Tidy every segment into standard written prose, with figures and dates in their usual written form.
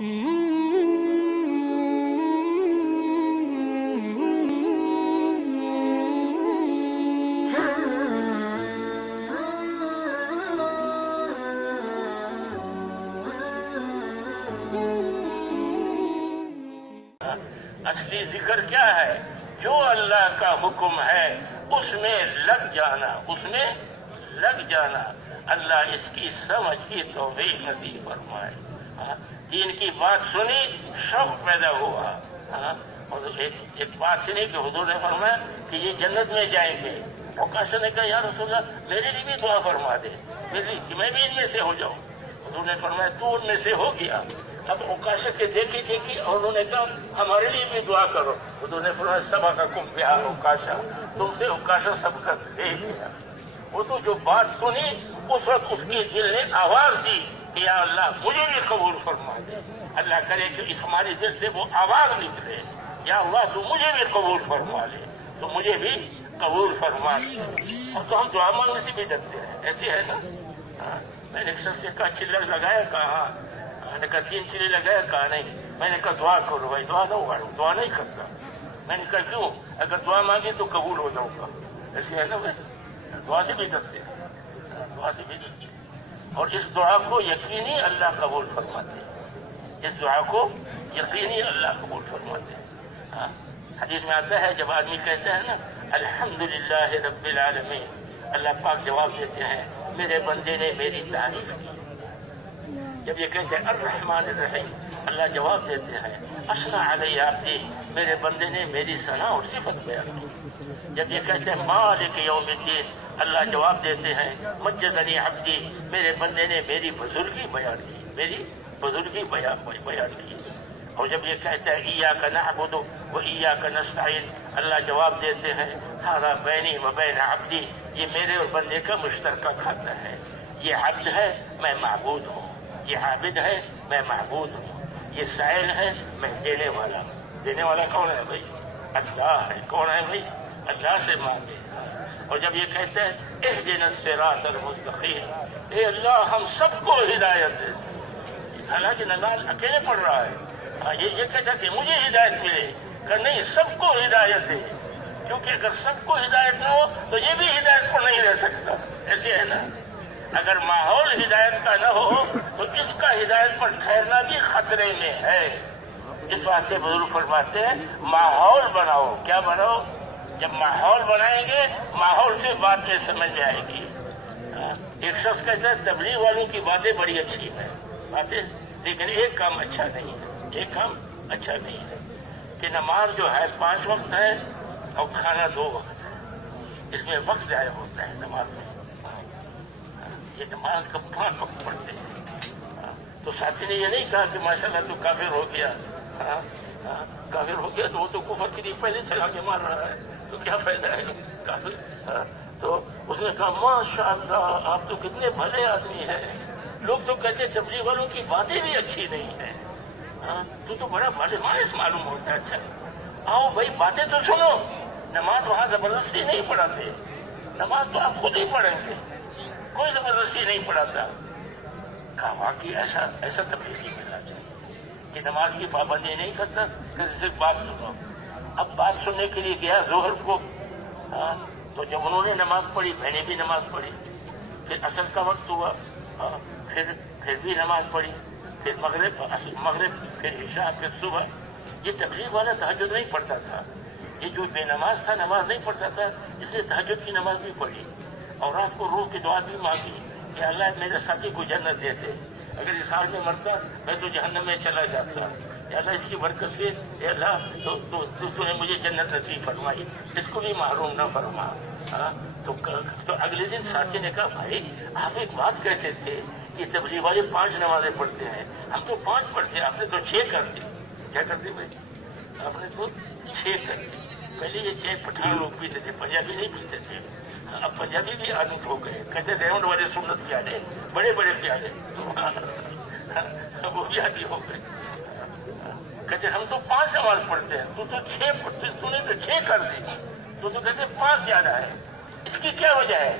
اصلی ذکر کیا ہے؟ جو اللہ کا حکم ہے اس میں لگ جانا، اس میں لگ جانا۔ اللہ اس کی سمجھ کی توفیق نصیب فرمائے۔ دین کی بات سنی، شوق پیدا ہوا۔ اور ایک بات سنی کہ حضور نے فرمایا کہ یہ جنت میں جائیں گے۔ عکاشہ نے کہا یا رسول اللہ میرے لیے بھی دعا فرما دے، میرے لیے کہ میں بھی ان میں سے ہو جاؤں۔ حضور نے فرمایا تو ان میں سے ہو گیا۔ اب عکاشہ کے دیکھی اور انہوں نے کہا ہمارے لیے بھی دعا کرو۔ حضور نے فرمایا سبقکم بہا عکاشہ، تم سے عکاشہ سبقت لے گیا۔ وہ تو جو بات سنی اس وقت اس کے دل نے آواز دی کہ یا اللہ مجھے بھی قبول فرما دے۔ اللہ کرے کہ اس ہمارے دل سے وہ آواز نکلے، یا اللہ تو مجھے بھی قبول فرما لے، تو مجھے بھی قبول فرما دے۔ اور تو ہم دعا مانگنے سے بھی ڈرتے ہیں، ایسے ہے نا۔ میں نے ایک شخص سے کہا چلر لگایا؟ کہا۔ میں نے کہا 3 چلے لگایا؟ کہا نہیں۔ میں نے کہا دعا کرو بھائی، دعا نہ اگاڑو، دعا نہیں کرتا۔ میں نے کہا کیوں؟ اگر دعا مانگی تو قبول ہو جاؤں گا، ایسے ہے نا بھائی۔ دعا سے بھی ڈرتے ہیں، دعا سے بھی ڈرتے ہیں۔ اور اس دعا کو یقینی اللہ قبول فرماتے ہیں، اس دعا کو یقینی اللہ قبول فرماتے ہیں۔ حدیث میں آتا ہے جب آدمی کہتا ہے نا الحمدللہ رب العالمین، اللہ پاک جواب دیتے ہیں میرے بندے نے میری تعریف کی۔ جب یہ کہتے ہیں الرحمن الرحیم، اللہ جواب دیتے ہیں اثنى علی عبدی، میرے بندے نے میری ثنا اور صفت بیان کی۔ جب یہ کہتے ہیں مالک یوم الدین، اللہ جواب دیتے ہیں مجدنی عبدی، میرے بندے نے میری بزرگی بیان کی، میری بزرگی بیان کی۔ اور جب یہ کہتا ہے ایاک نعبد و ایاک نستعین، اللہ جواب دیتے ہیں ھذا بینی و بین عبدی، یہ میرے اور بندے کا مشترکہ کھاتا ہے۔ یہ عبد ہے میں معبود ہوں، یہ عابد ہے میں معبود ہوں، یہ سائل ہے میں دینے والا ہوں۔ دینے والا کون ہے بھائی؟ اللہ ہے۔ کون ہے بھائی؟ اللہ سے مانگے۔ اور جب یہ کہتے ہیں اہدنا الصراط المستقیم، اے اللہ ہم سب کو ہدایت دے۔ حالانکہ نماز اکیلے پڑھ رہا ہے، یہ کہتا کہ مجھے ہدایت ملے، کہ نہیں سب کو ہدایت دے، کیونکہ اگر سب کو ہدایت نہ ہو تو یہ بھی ہدایت پر نہیں رہ سکتا، ایسے ہے نا۔ اگر ماحول ہدایت کا نہ ہو تو اس کا ہدایت پر ٹھہرنا بھی خطرے میں ہے۔ اس واسطے بزرگ فرماتے ہیں ماحول بناؤ۔ کیا بناؤ؟ جب ماحول بنائیں گے ماحول سے باتیں سمجھ میں آئے گی۔ ایک شخص کہتا ہے تبلیغ والوں کی باتیں بڑی اچھی ہیں باتیں، لیکن ایک کام اچھا نہیں ہے، ایک کام اچھا نہیں ہے کہ نماز جو ہے 5 وقت ہے اور کھانا 2 وقت ہے، اس میں وقت ضائع ہوتا ہے نماز میں۔ یہ نماز کا 5 وقت پڑھتے ہیں۔ تو ساتھی نے یہ نہیں کہا کہ ماشاءاللہ تو کافر ہو گیا، کافر ہو گیا تو وہ تو کفر کے لیے پہلے چلا کے مار رہا ہے، تو کیا فائدہ ہے کافر۔ تو اس نے کہا ماشاءاللہ آپ تو کتنے بھلے آدمی ہیں، لوگ تو کہتے تبلیغ والوں کی باتیں بھی اچھی نہیں ہیں، تو بڑا بھلے مانس معلوم ہوتا ہے۔ اچھا آؤ بھائی باتیں تو سنو، نماز وہاں زبردستی نہیں پڑھاتے، نماز تو آپ خود ہی پڑھیں گے، کوئی زبردستی نہیں پڑھاتا۔ کہا واقعی ایسا تبلیغی ملنا چاہیے کہ نماز کی پابندی نہیں کرتا، کہ صرف بات سنو۔ اب بات سننے کے لیے گیا ظہر کو، تو جب انہوں نے نماز پڑھی میں نے بھی نماز پڑھی، پھر عصر کا وقت ہوا، پھر بھی نماز پڑھی، پھر مغرب پھر عشاء پھر صبح۔ یہ تبلیغ والا تہجد نہیں پڑھتا تھا، یہ جو بے نماز تھا نماز نہیں پڑھتا تھا، اس نے تہجد کی نماز بھی پڑھی اور رات کو روح کی دعا بھی مانگی کہ اللہ میرے ساتھی کو جنت دیتے، اگر اس حال میں مرتا میں تو جہنم میں چلا جاتا، یا اللہ اس کی برکت سے اے اللہ تو نے مجھے جنت نصیب فرمائی، اس کو بھی محروم نہ فرما۔ تو اگلے دن ساتھی نے کہا بھائی آپ ایک بات کہتے تھے کہ تبلیغ والے 5 نمازیں پڑھتے ہیں، ہم تو 5 پڑھتے ہیں، آپ نے تو 6 کر دی۔ کیا کر دی بھائی؟ آپ نے تو 6 کر دی۔ پہلے یہ چائے پٹھان لوگ پیتے تھے، پنجابی نہیں پیتے تھے، اب پنجابی بھی عادت ہو گئے، کہتے ریونڈ والے سنت پیالے، بڑے بڑے پیالے، وہ بھی عادی ہو گئے۔ کہتے ہم تو 5 نماز پڑھتے ہیں، تو 6 پڑھتے، تو نے تو 6 کر دی، تو کہتے 5 زیادہ ہے، اس کی کیا وجہ ہے؟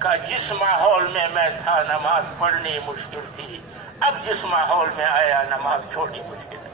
کہ جس ماحول میں میں تھا نماز پڑھنی مشکل تھی، اب جس ماحول میں آیا نماز چھوڑنی مشکل ہے.